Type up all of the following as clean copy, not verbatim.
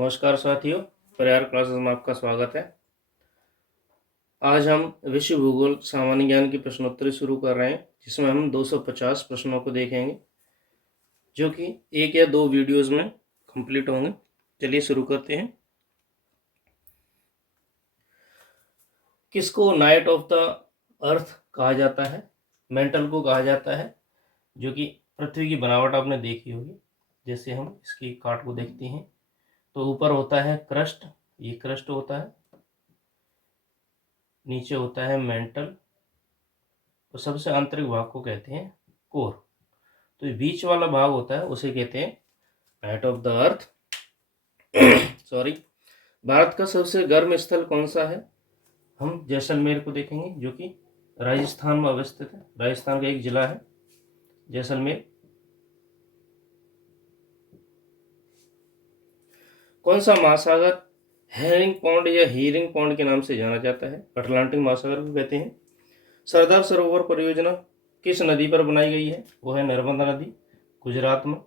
नमस्कार साथियों, परिहार क्लासेस में आपका स्वागत है। आज हम विश्व भूगोल सामान्य ज्ञान की प्रश्नोत्तरी शुरू कर रहे हैं, जिसमें हम 250 प्रश्नों को देखेंगे, जो कि एक या दो वीडियोस में कंप्लीट होंगे। चलिए शुरू करते हैं। किसको नाइट ऑफ द अर्थ कहा जाता है? मेंटल को कहा जाता है, जो कि पृथ्वी की बनावट आपने देखी होगी। जैसे हम इसकी काट को देखते हैं तो ऊपर होता है क्रस्ट, ये क्रस्ट होता है, नीचे होता है मेंटल, तो सबसे आंतरिक भाग को कहते हैं कोर। तो ये बीच वाला भाग होता है उसे कहते हैं night of the earth. Sorry. Bharat का सबसे गर्म स्थल कौन सा है? हम जैसलमेर को देखेंगे, जो कि राजस्थान में अवस्थित है। राजस्थान का एक जिला है जैसलमेर। कौन सा महासागर हेरिंग पॉन्ड या हीरिंग पॉन्ड के नाम से जाना जाता है? अटलांटिक महासागर को कहते हैं। सरदार सरोवर परियोजना किस नदी पर बनाई गई है? वो है नर्मदा नदी, गुजरात में।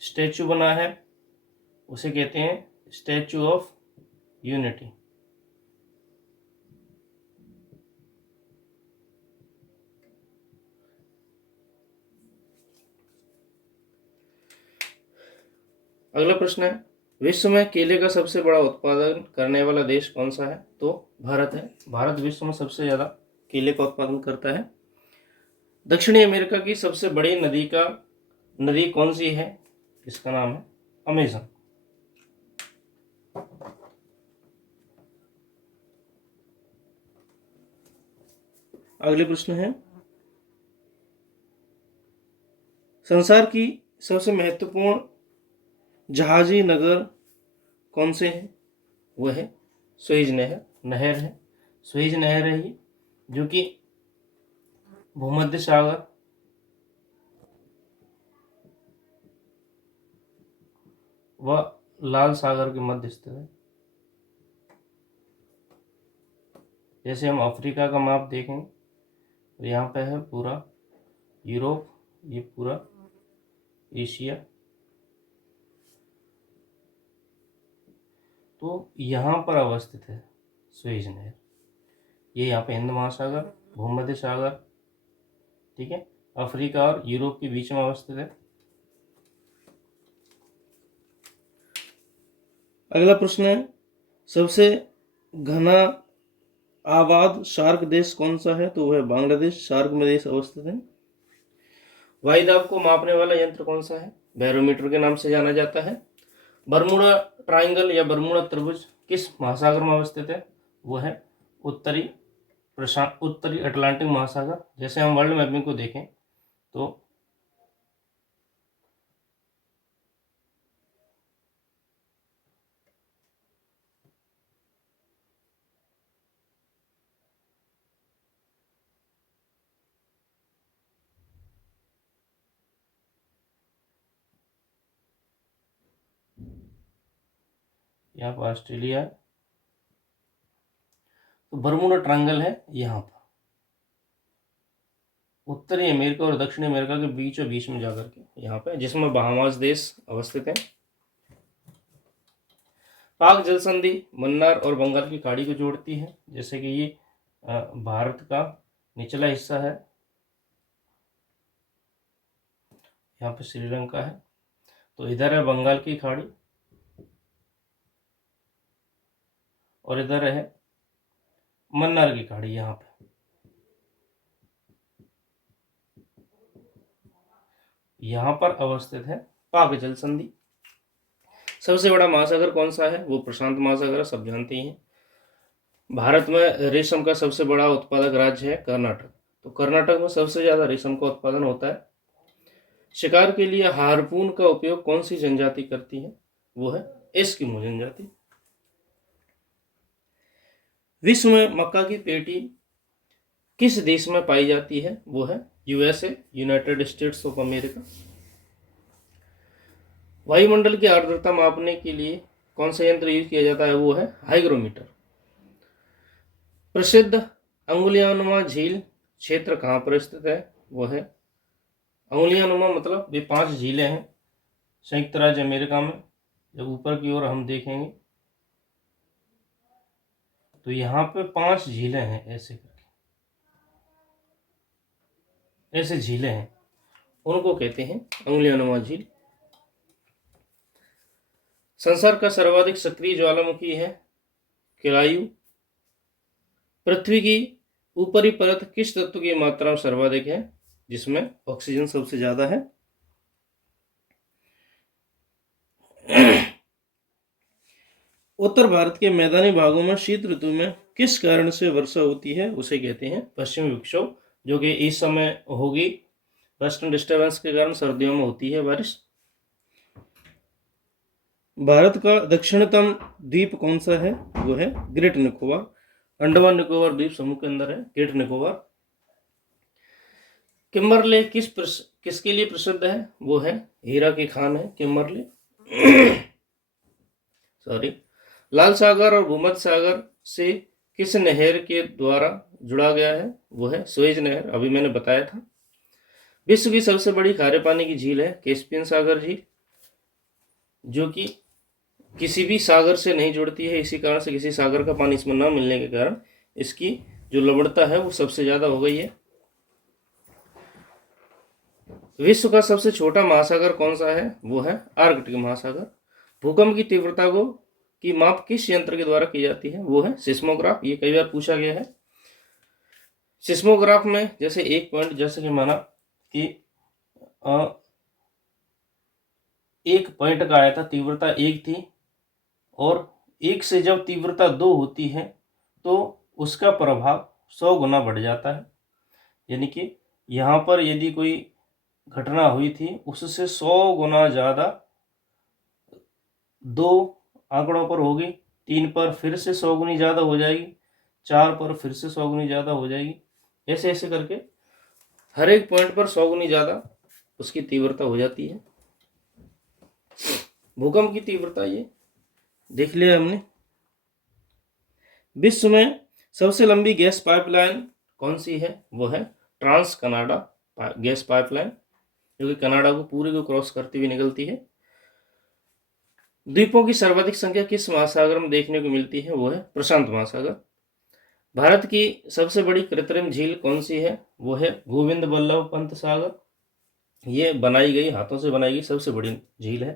स्टैचू बना है, उसे कहते हैं स्टैचू ऑफ यूनिटी। अगला प्रश्न है, विश्व में केले का सबसे बड़ा उत्पादन करने वाला देश कौन सा है? तो भारत है। भारत विश्व में सबसे ज़्यादा केले का उत्पादन करता है। दक्षिणी अमेरिका की सबसे बड़ी नदी कौन सी है? इसका नाम है अमेजन। अगले प्रश्न है, संसार की सबसे महत्वपूर्ण जहाजी नगर कौन से हैं? वह है सुएज नहर है। सुएज नहर है ये, जो कि भूमध्य सागर व लाल सागर के मध्य स्थित है। जैसे हम अफ्रीका का मैप देखें तो यहाँ पे है पूरा यूरोप, ये पूरा एशिया, तो यहाँ पर अवस्थित है सुएज नहर। ये यहाँ पे हिंद महासागर, भूमध्य सागर, ठीक है, अफ्रीका और यूरोप के बीच में अवस्थित है। अगला प्रश्न है, सबसे घना आबाद शार्क देश कौन सा है? तो वह बांग्लादेश शार्क में देश अवस्थित है। वायुदाब को मापने वाला यंत्र कौन सा है? बैरोमीटर के नाम से जाना जाता है। बरमूडा ट्रायंगल या बरमूडा त्रिभुज किस महासागर में अवस्थित है? वो है उत्तरी अटलांटिक महासागर। जैसे हम वर्ल्ड मैपिंग को देखें तो यहाँ पर ऑस्ट्रेलिया, तो बरमूडा ट्रायंगल है यहाँ पर उत्तरी अमेरिका और दक्षिणी अमेरिका के बीचों बीच में जाकर के यहाँ पे, जिसमें बहामास देश अवस्थित है। पाक जल संधि मन्नार और बंगाल की खाड़ी को जोड़ती है। जैसे कि ये भारत का निचला हिस्सा है, यहाँ पे श्रीलंका है, तो इधर है बंगाल की खाड़ी और इधर है मन्नार की खाड़ी। यहाँ पे यहाँ पर अवस्थित है पाक जल संधि। सबसे बड़ा महासागर कौन सा है? वो प्रशांत महासागर, सब जानते ही हैं। भारत में रेशम का सबसे बड़ा उत्पादक राज्य है कर्नाटक, तो कर्नाटक में सबसे ज्यादा रेशम का उत्पादन होता है। शिकार के लिए हार्पून का उपयोग कौन सी जनजाति करती है? वो है एस्किमो जनजाति। विश्व में मक्का की पेटी किस देश में पाई जाती है? वो है USA, United states of America. वायुमंडल की आर्द्रता मापने के लिए कौन सा यंत्र यूज किया जाता है? वो है हाइग्रोमीटर। प्रसिद्ध अंगुलियानुमा झील क्षेत्र कहाँ पर स्थित है? वो है अंगुलियानुमा, मतलब ये 5 झीलें हैं संयुक्त राज्य अमेरिका में जब ऊपर की ओर हम देखेंगे तो यहाँ पे 5 झीलें हैं, ऐसे करके ऐसे झीलें हैं, उनको कहते हैं उंगलियानुमा झील। संसार का सर्वाधिक सक्रिय ज्वालामुखी है केलायु। पृथ्वी की ऊपरी परत किस तत्व की मात्रा में सर्वाधिक है, जिसमें ऑक्सीजन सबसे ज्यादा है? उत्तर भारत के मैदानी भागों में शीत ऋतु में किस कारण से वर्षा होती है, उसे कहते हैं पश्चिमी विक्षोभ, जो कि इस समय होगी। वेस्टर्न डिस्टर्बेंस के कारण सर्दियों में होती है बारिश। भारत का दक्षिणतम द्वीप कौन सा है, वो है ग्रेट निकोबार। अंडमान निकोबार द्वीप समूह के अंदर है ग्रेट निकोबार। किम्बरले किसके लिए प्रसिद्ध है, वो है हीरा की खान है किम्बरले। सॉरी। लाल सागर और भूमध्य सागर से किस नहर के द्वारा जुड़ा गया है, वो है सुएज नहर, अभी मैंने बताया था। विश्व की सबसे बड़ी खारे पानी की झील है कैस्पियन सागर झील, जो कि किसी भी सागर से नहीं जुड़ती है। इसी कारण से किसी सागर का पानी इसमें न मिलने के कारण इसकी जो लवणता है वो सबसे ज्यादा हो गई है। विश्व का सबसे छोटा महासागर कौन सा है, वो है आर्कटिक महासागर। भूकंप की तीव्रता की माप किस यंत्र के द्वारा की जाती है, वो है सिस्मोग्राफ। ये कई बार पूछा गया है। सिस्मोग्राफ में जैसे एक पॉइंट, जैसे कि माना कि एक पॉइंट का आया था, तीव्रता 1 थी, और 1 से जब तीव्रता 2 होती है तो उसका प्रभाव 100 गुना बढ़ जाता है। यानी कि यहाँ पर यदि कोई घटना हुई थी उससे 100 गुना ज़्यादा 2 आंकड़ों पर होगी, 3 पर फिर से 100 गुनी ज़्यादा हो जाएगी, 4 पर फिर से 100 गुनी ज़्यादा हो जाएगी। ऐसे ऐसे करके हर एक पॉइंट पर 100 गुनी ज़्यादा उसकी तीव्रता हो जाती है। भूकंप की तीव्रता ये देख लिया हमने। विश्व में सबसे लंबी गैस पाइपलाइन कौन सी है, वो है ट्रांस कनाडा गैस पाइपलाइन, जो कि कनाडा को पूरे को क्रॉस करती हुई निकलती है। द्वीपों की सर्वाधिक संख्या किस महासागर में देखने को मिलती है, वो है प्रशांत महासागर। भारत की सबसे बड़ी कृत्रिम झील कौन सी है, वो है गोविंद बल्लभ पंत सागर। ये बनाई गई, हाथों से बनाई गई सबसे बड़ी झील है।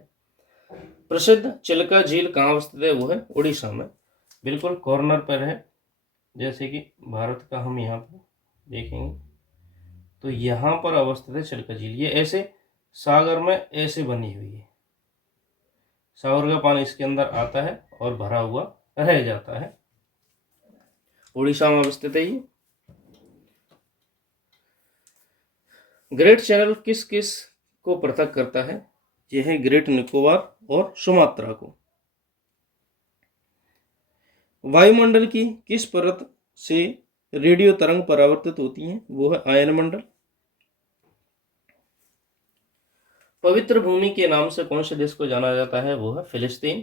प्रसिद्ध चिल्का झील कहाँ अवस्थित है, वो है उड़ीसा में, बिल्कुल कॉर्नर पर है। जैसे कि भारत का हम यहाँ पर देखेंगे तो यहाँ पर अवस्थित है चिल्का झील। ये ऐसे सागर में ऐसे बनी हुई है, सागर का पानी इसके अंदर आता है और भरा हुआ रह जाता है। उड़ीसा में अवस्थित है ये। ग्रेट चैनल किस किस को पृथक करता है, यह है ग्रेट निकोबार और सुमात्रा को। वायुमंडल की किस परत से रेडियो तरंग परावर्तित होती हैं, वो है आयन मंडल। पवित्र भूमि के नाम से कौन से देश को जाना जाता है, वो है फिलिस्तीन।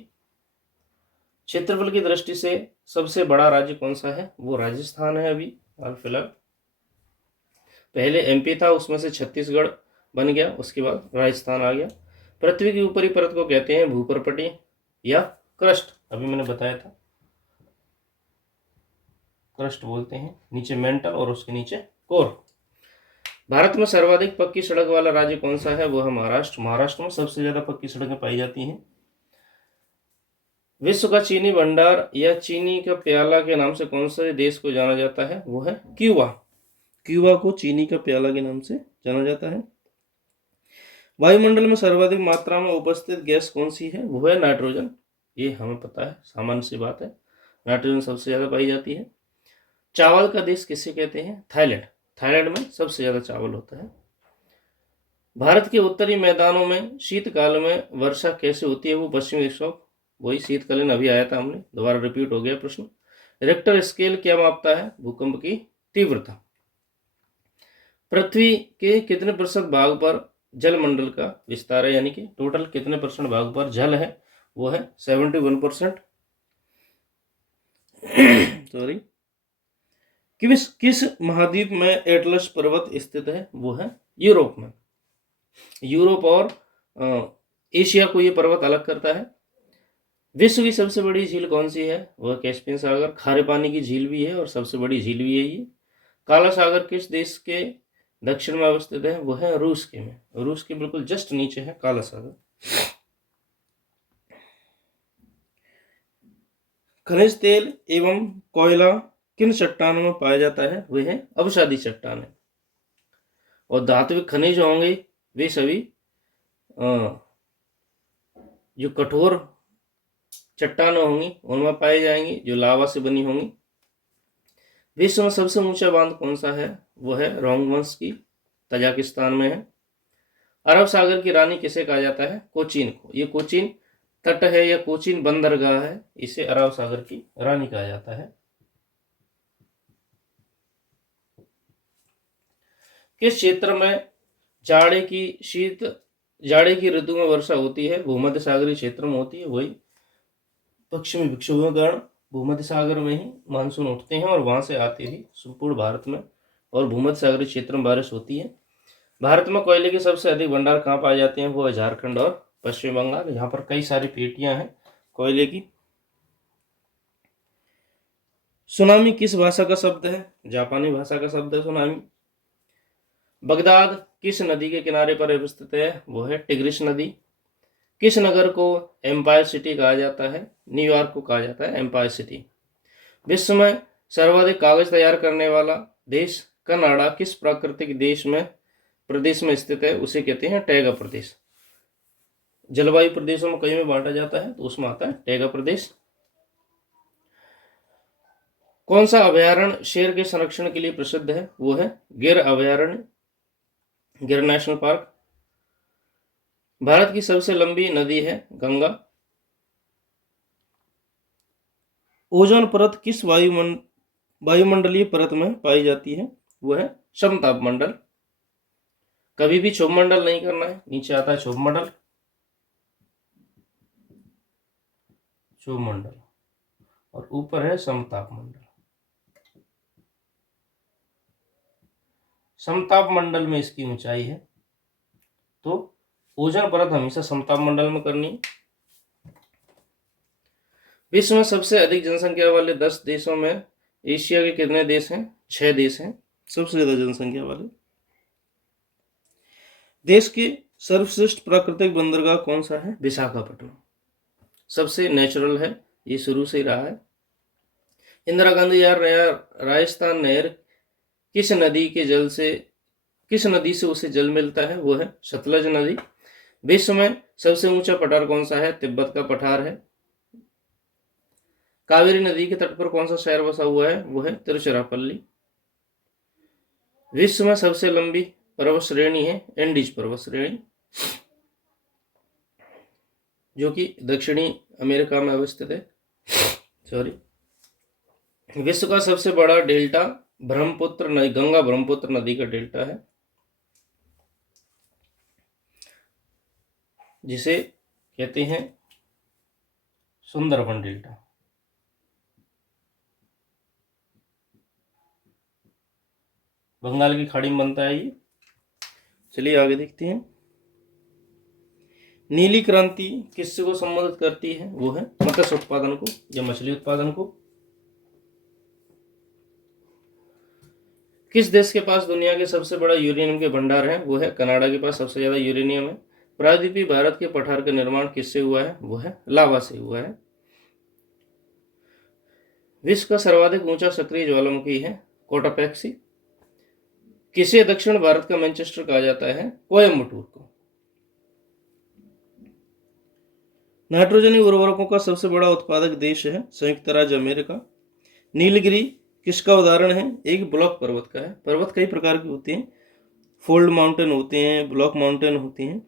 क्षेत्रफल की दृष्टि से सबसे बड़ा राज्य कौन सा है, वो राजस्थान है। अभी हाल फिलहाल पहले एमपी था, उसमें से छत्तीसगढ़ बन गया, उसके बाद राजस्थान आ गया। पृथ्वी की ऊपरी परत को कहते हैं भूपर्पटी या क्रस्ट, अभी मैंने बताया था क्रस्ट बोलते हैं। नीचे मेंटल और उसके नीचे कोर। भारत में सर्वाधिक पक्की सड़क वाला राज्य कौन सा है, वो है महाराष्ट्र। महाराष्ट्र में सबसे ज्यादा पक्की सड़कें पाई जाती हैं। विश्व का चीनी भंडार या चीनी का प्याला के नाम से कौन से देश को जाना जाता है, वो है क्यूबा। क्यूबा को चीनी का प्याला के नाम से जाना जाता है। वायुमंडल में सर्वाधिक मात्रा में उपस्थित गैस कौन सी है, वो है नाइट्रोजन। ये हमें पता है, सामान्य सी बात है, नाइट्रोजन सबसे ज्यादा पाई जाती है। चावल का देश किसे कहते हैं, थाईलैंड। थाईलैंड में सबसे ज्यादा चावल होता है। भारत के उत्तरी मैदानों में शीतकाल में वर्षा कैसे होती है, वो पश्चिमी विक्षोभ, वही शीतकालीन अभी आया था, हमने दोबारा रिपीट हो गया प्रश्न। रिक्टर स्केल क्या मापता है, भूकंप की तीव्रता। पृथ्वी के कितने प्रतिशत भाग पर जलमंडल का विस्तार है, यानी कि टोटल कितने % भाग पर जल है, वो है 71%। सॉरी। किस महाद्वीप में एटलस पर्वत स्थित है, वो है यूरोप में। यूरोप और एशिया को ये पर्वत अलग करता है। विश्व की सबसे बड़ी झील कौन सी है? वह कैस्पियन सागर, खारे पानी की झील भी है और सबसे बड़ी झील भी है ये। काला सागर किस देश के दक्षिण में अवस्थित है? वह है रूस के में, रूस के बिल्कुल जस्ट नीचे है काला सागर। खनिज तेल एवं कोयला किन चट्टानों में पाया जाता है? वह है अवसादी चट्टानें। और धात्विक खनिज होंगे वे सभी जो कठोर चट्टानें होंगी उनमें पाए जाएंगी, जो लावा से बनी होंगी। विश्व में सबसे ऊंचा बांध कौन सा है? वह है रोंगवंश की, तजाकिस्तान में है। अरब सागर की रानी किसे कहा जाता है? कोचीन को। ये कोचीन तट है या कोचीन बंदरगाह है, इसे अरब सागर की रानी कहा जाता है। किस क्षेत्र में जाड़े की ऋतु में वर्षा होती है? भूमध्य सागरीय क्षेत्र में होती है। वही पश्चिमी विक्षोभों के कारण भूमध्य सागर में ही मानसून उठते हैं और वहां से आते ही संपूर्ण भारत में और भूमध्य सागरीय क्षेत्र में बारिश होती है। भारत में कोयले के सबसे अधिक भंडार कहाँ पाए जाते हैं? वो है झारखंड और पश्चिम बंगाल। यहाँ पर कई सारी पेटियां हैं कोयले की। सुनामी किस भाषा का शब्द है? जापानी भाषा का शब्द है सुनामी। बगदाद किस नदी के किनारे पर अवस्थित है? वो है टिग्रिस नदी। किस नगर को एम्पायर सिटी कहा जाता है? न्यूयॉर्क को कहा जाता है एम्पायर सिटी। विश्व में सर्वाधिक कागज तैयार करने वाला देश कनाडा किस प्राकृतिक प्रदेश में स्थित है? उसे कहते हैं टैगा प्रदेश। जलवायु प्रदेशों में कई में बांटा जाता है तो उसमें आता है टैगा प्रदेश। कौन सा अभयारण्य शेर के संरक्षण के लिए प्रसिद्ध है? वो है गिर अभयारण्य, गिर नेशनल पार्क। भारत की सबसे लंबी नदी है गंगा। ओजोन परत किस वायुमंडलीय परत में पाई जाती है? वो है समताप मंडल। कभी भी क्षोभ मंडल नहीं करना है, नीचे आता है क्षोभ मंडल, क्षोभ मंडल और ऊपर है समताप मंडल। समताप मंडल में इसकी ऊंचाई है, तो ओजोन परत हमेशा समताप मंडल में करनी है। विश्व में सबसे अधिक जनसंख्या वाले 10 देशों में एशिया के कितने देश हैं? 6 देश हैं सबसे ज्यादा जनसंख्या वाले। देश की सर्वश्रेष्ठ प्राकृतिक बंदरगाह कौन सा है? विशाखापट्टनम। सबसे नेचुरल है, ये शुरू से ही रहा है। इंदिरा गांधी यार राजस्थान नहर किस नदी से उसे जल मिलता है? वो है सतलज नदी। विश्व में सबसे ऊंचा पठार कौन सा है? तिब्बत का पठार है। कावेरी नदी के तट पर कौन सा शहर बसा हुआ है? वो है तिरुचिरापल्ली। विश्व में सबसे लंबी पर्वत श्रेणी है एंडीज पर्वत श्रेणी, जो कि दक्षिणी अमेरिका में अवस्थित है। विश्व का सबसे बड़ा डेल्टा गंगा ब्रह्मपुत्र नदी का डेल्टा है, जिसे कहते हैं सुंदरबन डेल्टा। बंगाल की खाड़ी में बनता है ये। चलिए आगे देखते हैं। नीली क्रांति किससे को संबोधित करती है? वो है मत्स्य उत्पादन को या मछली उत्पादन को। किस देश के पास दुनिया के सबसे बड़ा यूरेनियम के भंडार है? वो है कनाडा के पास सबसे ज्यादा यूरेनियम है। प्रायद्वीपीय भारत के पठार का निर्माण किससे हुआ है? वो है लावा से हुआ है। विश्व का सर्वाधिक ऊंचा सक्रिय ज्वालामुखी है कोटापेक्सी। किसे दक्षिण भारत का मैनचेस्टर कहा जाता है? कोयम्बटूर को। नाइट्रोजनी उर्वरकों का सबसे बड़ा उत्पादक देश है संयुक्त राज्य अमेरिका। नीलगिरी किसका उदाहरण है? एक ब्लॉक पर्वत का है। पर्वत कई प्रकार के होते हैं, फोल्ड माउंटेन होते हैं, ब्लॉक माउंटेन होती हैं।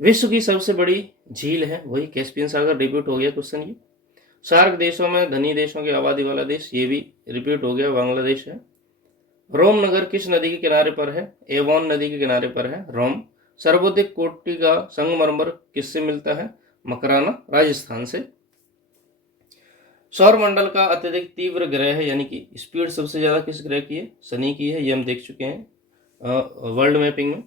विश्व की सबसे बड़ी झील है वही कैस्पियन सागर। रिपीट हो गया क्वेश्चन ये। सार्क देशों में धनी देशों की आबादी वाला देश, ये भी रिपीट हो गया, बांग्लादेश है। रोम नगर किस नदी के किनारे पर है? एवॉन नदी के किनारे पर है रोम। सर्वाधिक कोटि का संगमरमर किससे मिलता है? मकराना राजस्थान से। सौर मंडल का अत्यधिक तीव्र ग्रह है, यानी कि स्पीड सबसे ज्यादा किस ग्रह की है? शनि की है, ये हम देख चुके हैं वर्ल्ड मैपिंग में।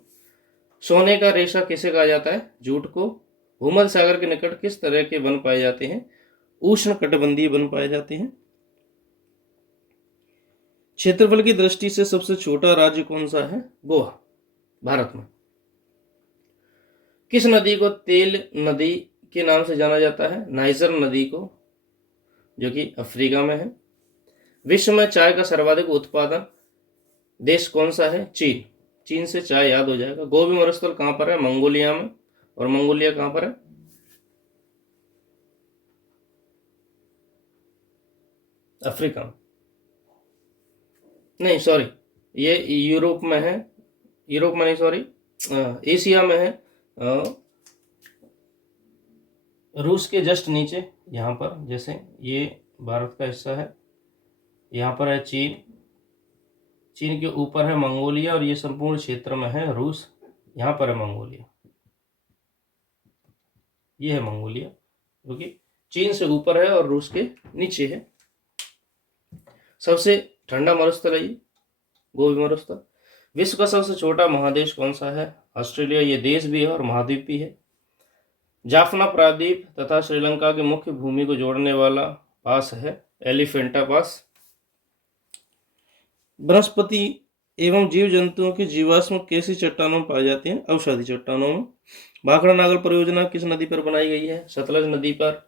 सोने का रेशा किसे कहा जाता है? जूट को। भूमध्य सागर के निकट किस तरह के वन पाए जाते हैं? उष्ण कटिबंधीय वन पाए जाते हैं। क्षेत्रफल की दृष्टि से सबसे छोटा राज्य कौन सा है? गोवा, भारत में। किस नदी को तेल नदी के नाम से जाना जाता है? नाइजर नदी को, जो कि अफ्रीका में है। विश्व में चाय का सर्वाधिक उत्पादन देश कौन सा है? चीन। चीन से चाय याद हो जाएगा। गोबी मरुस्थल कहां पर है? मंगोलिया में। और मंगोलिया कहां पर है? अफ्रीका में। नहीं सॉरी, ये यूरोप में है। यूरोप में नहीं, सॉरी, एशिया में है। रूस के जस्ट नीचे, यहाँ पर, जैसे ये भारत का हिस्सा है, यहाँ पर है चीन, चीन के ऊपर है मंगोलिया, और ये संपूर्ण क्षेत्र में है रूस। यहाँ पर है मंगोलिया, ये है मंगोलिया, जो कि चीन से ऊपर है और रूस के नीचे है। सबसे ठंडा मरुस्थल है ये गोबी मरुस्थल। विश्व का सबसे छोटा महादेश कौन सा है? ऑस्ट्रेलिया। ये देश भी है और महाद्वीप भी है। जाफना प्रायद्वीप तथा श्रीलंका की मुख्य भूमि को जोड़ने वाला पास है एलिफेंटा पास। वनस्पति एवं जीव जंतुओं के जीवाश्म कैसी चट्टानों में पाए जाते हैं? अवसादी चट्टानों में। भाखड़ा नागल परियोजना किस नदी पर बनाई गई है? सतलज नदी पर।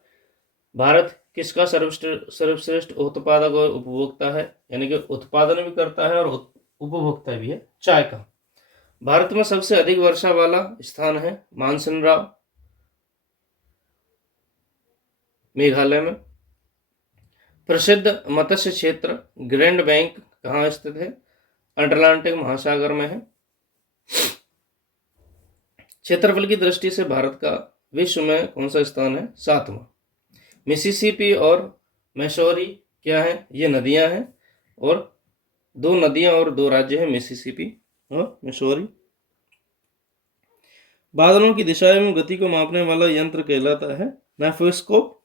भारत किसका सर्वश्रेष्ठ उत्पादक और उपभोक्ता है? यानी कि उत्पादन भी करता है और उपभोक्ता भी है चाय का। भारत में सबसे अधिक वर्षा वाला स्थान है मानसिनराव, मेघालय में। प्रसिद्ध मत्स्य क्षेत्र ग्रैंड बैंक कहाँ स्थित है? अटलांटिक महासागर में है। क्षेत्रफल की दृष्टि से भारत का विश्व में कौन सा स्थान है? 7वां। मिसिसिपी और मैसौरी क्या है? ये नदियां हैं, और 2 नदियां और 2 राज्य हैं, मिसिसिपी और मैसौरी। बादलों की दिशा एवं गति को मापने वाला यंत्र कहलाता है नेफोस्कोप।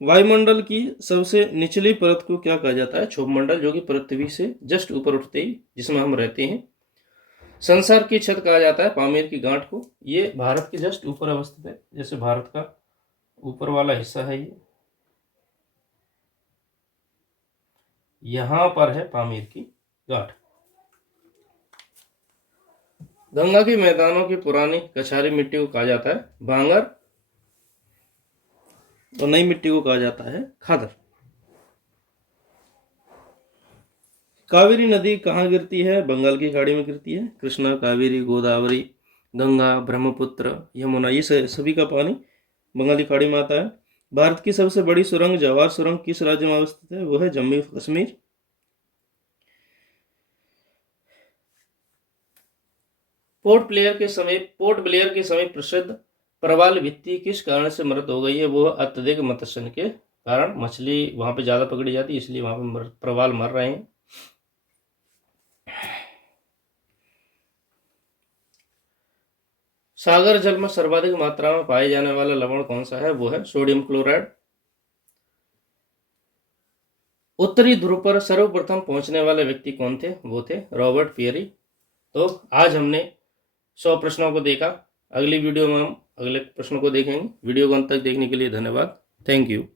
वायुमंडल की सबसे निचली परत को क्या कहा जाता है? क्षोभमंडल, जो कि पृथ्वी से जस्ट ऊपर उठते ही, जिसमें हम रहते हैं। संसार की छत कहा जाता है पामीर की गांठ को। ये भारत के जस्ट ऊपर अवस्थित है, जैसे भारत का ऊपर वाला हिस्सा है, ये यहां पर है पामीर की गांठ। गंगा के मैदानों की पुरानी कछारी मिट्टी को कहा जाता है भांगर, और नई मिट्टी को कहा जाता है खादर। कावेरी नदी कहाँ गिरती है? बंगाल की खाड़ी में गिरती है। कृष्णा, कावेरी, गोदावरी, गंगा, ब्रह्मपुत्र, यमुना, ये सभी का पानी बंगाली खाड़ी में आता है। भारत की सबसे बड़ी सुरंग जवाहर सुरंग किस राज्य में अवस्थित है? वो है जम्मू कश्मीर। पोर्ट ब्लेयर के समीप प्रसिद्ध प्रवाल भित्ति किस कारण से मृत हो गई है? वो अत्यधिक मत्स्यन के कारण। मछली वहां पे ज्यादा पकड़ी जाती है, इसलिए वहां पे प्रवाल मर रहे हैं। सागर जल में सर्वाधिक मात्रा में पाए जाने वाला लवण कौन सा है? वो है सोडियम क्लोराइड। उत्तरी ध्रुव पर सर्वप्रथम पहुंचने वाले व्यक्ति कौन थे? वो थे रॉबर्ट पियरी। तो आज हमने 100 प्रश्नों को देखा। अगली वीडियो में हम अगले प्रश्नों को देखेंगे। वीडियो को अंत तक देखने के लिए धन्यवाद। Thank you.